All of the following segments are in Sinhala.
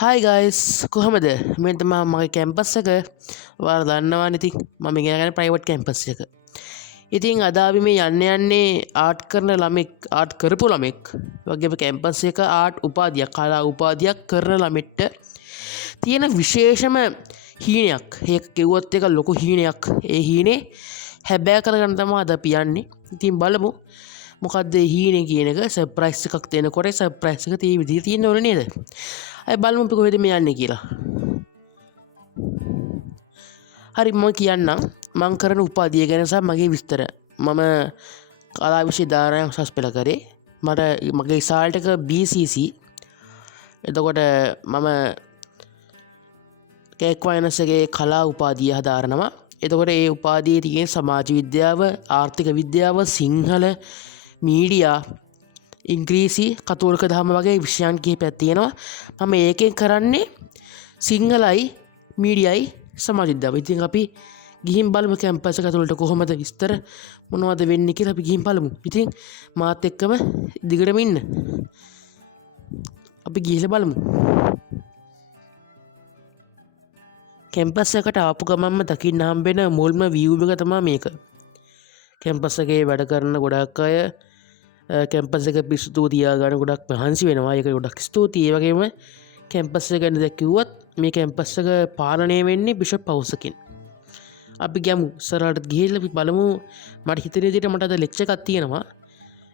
Hi guys, කොහමද? මේ තමයි මගේ කැම්පස් එක. ඔයාලා දන්නවනේ ඉතින් මම ඉගෙන ගන්න ප්‍රයිවට් කැම්පස් එක. ඉතින් අද අපි මේ යන්නේ ආර්ට් කරන ළමෙක්, ආර්ට් කරපු ළමෙක්. වගේම කැම්පස් එක ආර්ට් උපාධියක්, කලා උපාධියක් කරන ළමෙක්ට තියෙන විශේෂම හීනයක්. ඒක කිව්වොත් ඒක ලොකු හීනයක්. ඒ හීනේ හැබෑ කරගන්න තමයි අද අපි යන්නේ. ඉතින් බලමු මොකක්ද හීනේ කියන එක සර්ප්‍රයිස් එකක් දෙනකොට සර්ප්‍රයිස් එක තේ විදිහට තියෙන්න ඕනේ නේද? අය බලමු අපි කොහෙද මේ යන්නේ කියලා. හරි මම කියන්නම් මං කරන උපාධිය ගැන සහ මගේ විස්තර. මම කලා විෂය ධාරණය උසස් පෙළ කරේ. මට මගේ සාල්ට් එක BCC. එතකොට මම කේක් වයිනස් එකේ කලා උපාධිය හදාරනවා. එතකොට ඒ උපාධියේ තියෙන සමාජ විද්‍යාව, ආර්ථික විද්‍යාව, සිංහල, මීඩියා, ඉංග්‍රීසි, කතෝලික දහම වගේ විෂයන් කිහිපයක් තියෙනවා. මම ඒකෙන් කරන්නේ සිංහලයි, මීඩියයි, සමාජ විද්‍යාව. ඉතින් අපි ගිහින් බලමු කැම්පස් එක ඇතුළට කොහොමද විස්තර මොනවද වෙන්නේ කියලා අපි ගිහින් බලමු. ඉතින් මාත් එක්කම දිගටම ඉන්න. අපි ගිහලා බලමු. කැම්පස් එකට ආපු ගමන්ම දකින්න හම්බෙන මුල්ම view එක තමයි මේක. කැම්පස් එකේ වැඩ කරන ගොඩක් අය කැම්පස් එක පිරිසිදු තියාගන්න ගොඩක් මහන්සි වෙනවා. ඒක ගොඩක් ස්තුතියි. ඒ වගේම කැම්පස් එක ගැන කිව්වොත් මේ කැම්පස් එක පාලනය වෙන්නේ බිෂප් හවුස් එකෙන්. අපි ගියමු ඉස්සරහට ගිහිල්ලා අපි බලමු. මට හිතෙන විදිහට මට අද ලෙක්චර් එකක් තියෙනවා.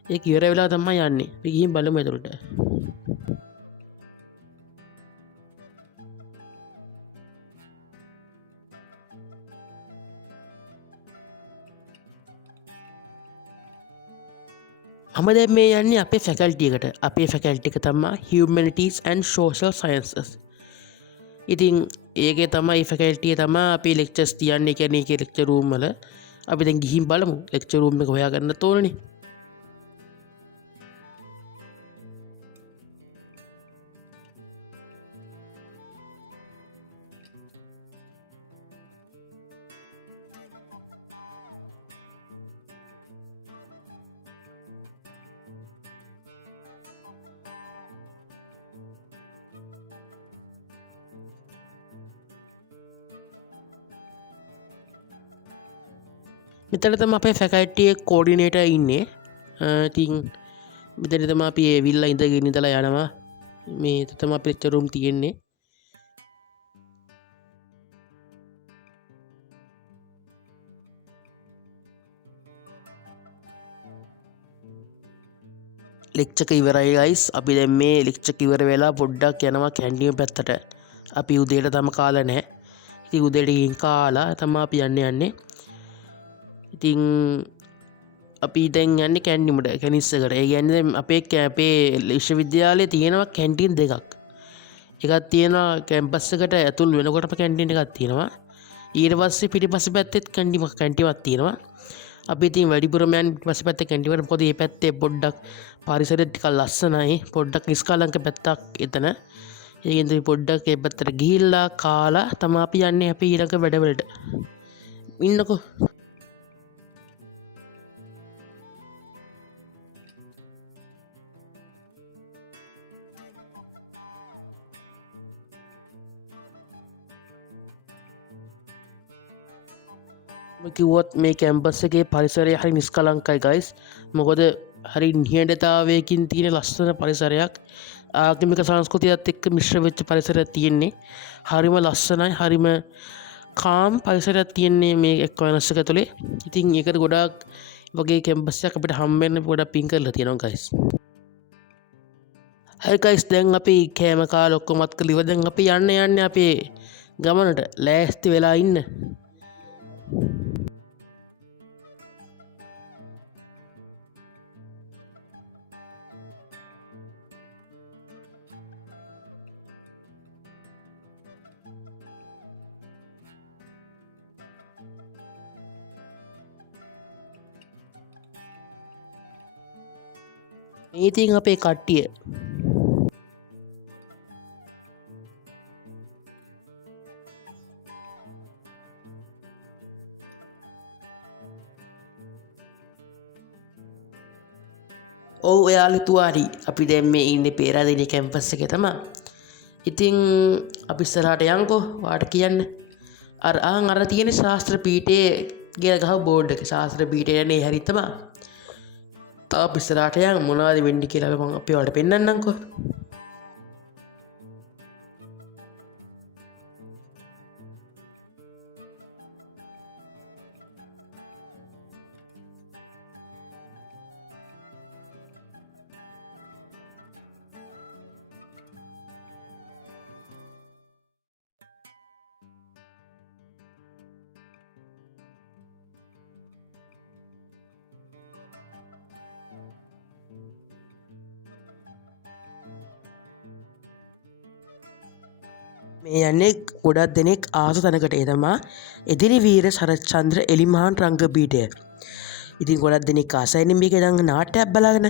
ඒක ඉවර වෙලා තමයි යන්නේ. අපි ගිහින් බලමු එතකොට. මම දැන් මේ යන්නේ අපේ ෆැකල්ටි එකට. අපේ ෆැකල්ටි එක තමයි Humanities and Social Sciences. ඉතින් ඒකේ තමයි ෆැකල්ටි එක තමයි අපි ලෙක්චර්ස් තියන්නේ. කියන්නේ ඒකේ ලෙක්චර් රූම් වල අපි දැන් ගිහින් බලමු. ලෙක්චර් රූම් එක හොයාගන්න ඕනනේ. මෙතන තමයි අපේ ෆැකල්ටි එකේ කෝඩිනේටර් ඉන්නේ. ඉතින් මෙතන තමයි අපි ඇවිල්ලා ඉඳගෙන ඉඳලා යනවා. මේ තමයි අපේ ලෙක්චර් රූම් තියෙන්නේ. ලෙක්චර් එක ඉවරයි ගයිස්. අපි දැන් මේ ලෙක්චර් එක ඉවර වෙලා පොඩ්ඩක් යනවා කැන්ටින් පැත්තට. අපි උදේට තම කාලා නැහැ. ඉතින් උදේට ගිහින් කාලා තමයි අපි යන්නේ. ඉතින් අපි දැන් යන්නේ කැන්ටිමට කැනිස් එකට. ඒ කියන්නේ අපේ විශ්වවිද්‍යාලයේ තියෙනවා කැන්ටින් දෙකක්. එකක් තියෙනවා කැම්පස් එකට ඇතුල් වෙනකොටම කැන්ටින් එකක් තියෙනවා. ඊට පස්සේ පිටිපස්ස පැත්තෙත් කැන්ටිමක් තියෙනවා. අපි ඉතින් වැඩිපුරම යන්නේ පිටිපස්ස පැත්තේ කැන්ටින් එකට. මොකද මේ පැත්තේ පොඩ්ඩක් පරිසරය ටිකක් ලස්සනයි. පොඩ්ඩක් නිස්කලංක පැත්තක් එතන. ඒකෙන් අපි පොඩ්ඩක් ඒ පැත්තට ගිහිල්ලා කාලා තමයි අපි යන්නේ අපි ඊළඟ වැඩවලට. ඉන්නකෝ. කිව්වොත් මේ කැම්පස් එකේ පරිසරය හරි නිස්කලංකයි ගයිස්. මොකද හරි නිහඬතාවයකින් තියෙන ලස්සන පරිසරයක්. ආගමික සංස්කෘතියත් එක්ක මිශ්‍ර වෙච්ච පරිසරයක් තියෙන්නේ. හරිම ලස්සනයි. හරිම කාම් පරිසරයක් තියෙන්නේ මේ එක් වයිනස් එක ඇතුලේ. ඉතින් ඒකට ගොඩාක් වගේ කැම්පස් එකක් අපිට හම්බෙන්න ගොඩක් පින් කරලා තියෙනවා ගයිස්. හරි ගයිස් දැන් අපි කෑම කාලා ඔක්කොමත් කරලා ඉවර. දැන් අපි යන්නේ අපේ ගමනට. ලෑස්ති වෙලා ඉන්න. මේ ඉතින් අපේ කට්ටිය ඔව් එයාලා හිතුවා හරි අපි දැන් මේ ඉන්නේ පේරාදෙණිය කැම්පස් එකේ තමයි. ඉතින් අපි ඉස්සරහට යන්කෝ වාට කියන්න. අර තියෙන ශාස්ත්‍ර පීඨයේ කියලා ගහව බෝඩ් එක. ශාස්ත්‍ර පීඨය යන්නේ හරි තමයි. අපි ඉස්සරහට යන් මොනවද වෙන්නේ කියලා මම අපි ඔයාලට පෙන්නන්නම්කෝ. මේ යන්නේ ගොඩක් දෙනෙක් ආස තැනකට. ඒ තමා එදිරිවීර සරච්චන්ද්‍ර එලිමහාන් රංගපීඨය. ඉතින් ගොඩක් දෙනෙක් ආසයිනේ මේක ඉඳන් නාට්‍යයක් බලාගෙන.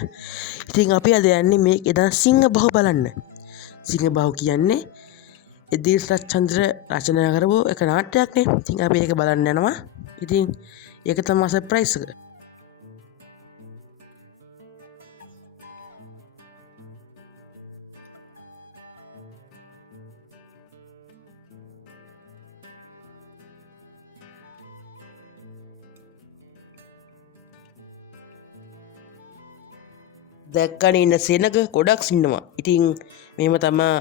ඉතින් අපි අද යන්නේ මේක ඉඳන් සිංහබහු බලන්න. සිංහබහු කියන්නේ එදිරිවීර සරච්චන්ද්‍ර රචනා කරපු එක නාට්‍යයක්නේ. ඉතින් අපි ඒක බලන්න යනවා. ඉතින් ඒක තමයි සර්ප්‍රයිස් එක. දැක්කනේ ඉන්න සෙනග ගොඩක් ඉන්නවා. ඉතින් මෙහෙම තමා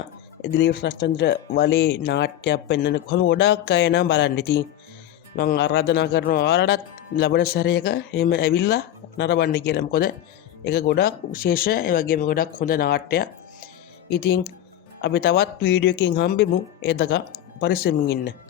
එදිරිවීර සරච්චන්ද්‍ර වලේ නාට්‍යයක් පෙන්වන්න කොහොම ගොඩක් අය නම් බලන්න. ඉතින් මම ආරාධනා කරනවා ඔයාලටත් ලබන සැරයක එහෙම ඇවිල්ලා නරඹන්න කියලා. මොකද ඒක ගොඩක් විශේෂ, ඒ වගේම ගොඩක් හොඳ නාට්‍යයක්. ඉතින් අපි තවත් වීඩියෝ එකකින් හම්බෙමු. ඒ දක්වා පරිස්සමින් ඉන්න.